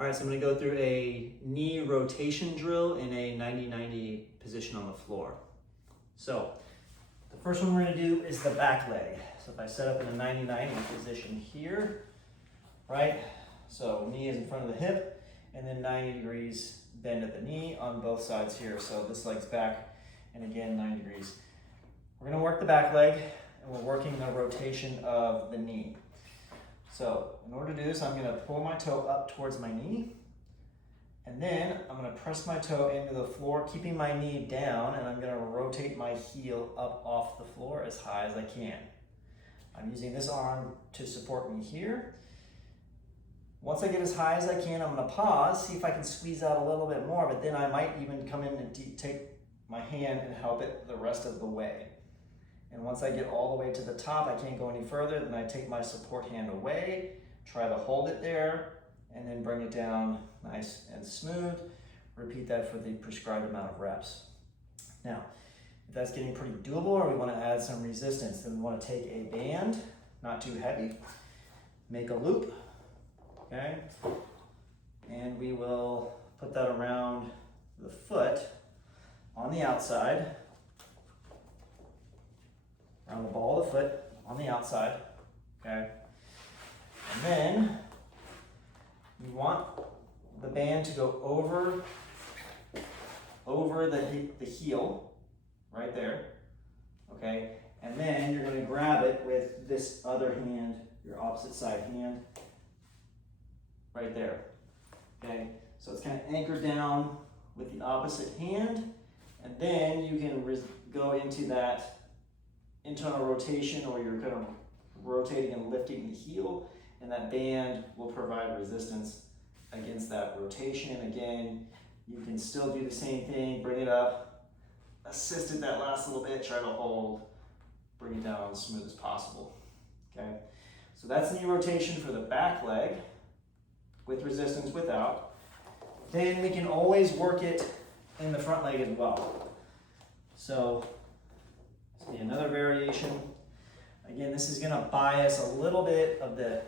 All right, so I'm gonna go through a knee rotation drill in a 90-90 position on the floor. So the first one we're gonna do is the back leg. So if I set up in a 90-90 position here, right? So knee is in front of the hip, and then 90 degrees bend at the knee on both sides here. So this leg's back, and again, 90 degrees. We're gonna work the back leg, and we're working the rotation of the knee. So in order to do this, I'm gonna pull my toe up towards my knee, and then I'm gonna press my toe into the floor, keeping my knee down, and I'm gonna rotate my heel up off the floor as high as I can. I'm using this arm to support me here. Once I get as high as I can, I'm gonna pause, see if I can squeeze out a little bit more, but then I might even come in and take my hand and help it the rest of the way. And once I get all the way to the top, I can't go any further, then I take my support hand away, try to hold it there, and then bring it down nice and smooth. Repeat that for the prescribed amount of reps. Now, if that's getting pretty doable or we want to add some resistance, then we want to take a band, not too heavy, make a loop, okay? And we will put that around the foot on the outside, around the ball of the foot on the outside, okay? And then you want the band to go over the heel, right there, okay? And then you're gonna grab it with this other hand, your opposite side hand, right there, okay? So it's kind of anchored down with the opposite hand, and then you can go into that internal rotation, or you're kind of rotating and lifting the heel, and that band will provide resistance against that rotation. Again, you can still do the same thing, bring it up, assist it that last little bit, try to hold, bring it down as smooth as possible, okay? So that's knee rotation for the back leg, with resistance, without. Then we can always work it in the front leg as well. So be another variation. Again, this is gonna bias a little bit of the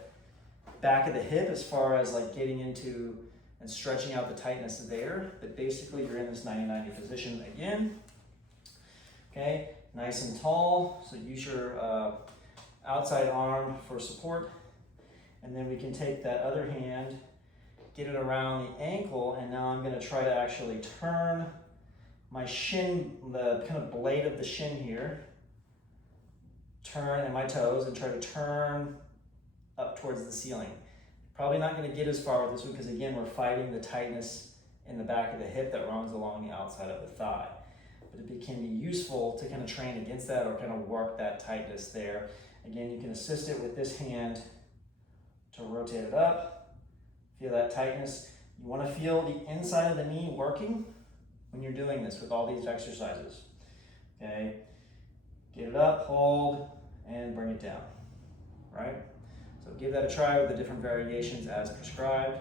back of the hip as far as like getting into and stretching out the tightness there, but basically you're in this 90-90 position again. Okay, nice and tall, so use your outside arm for support, and then we can take that other hand, get it around the ankle, and now I'm gonna try to actually turn my shin, the kind of blade of the shin here, turn, and my toes, and try to turn up towards the ceiling. Probably not going to get as far with this one because again, we're fighting the tightness in the back of the hip that runs along the outside of the thigh. But it can be useful to kind of train against that or kind of work that tightness there. Again, you can assist it with this hand to rotate it up. Feel that tightness. You want to feel the inside of the knee working when you're doing this with all these exercises, okay? Get it up, hold, and bring it down, right? So give that a try with the different variations as prescribed.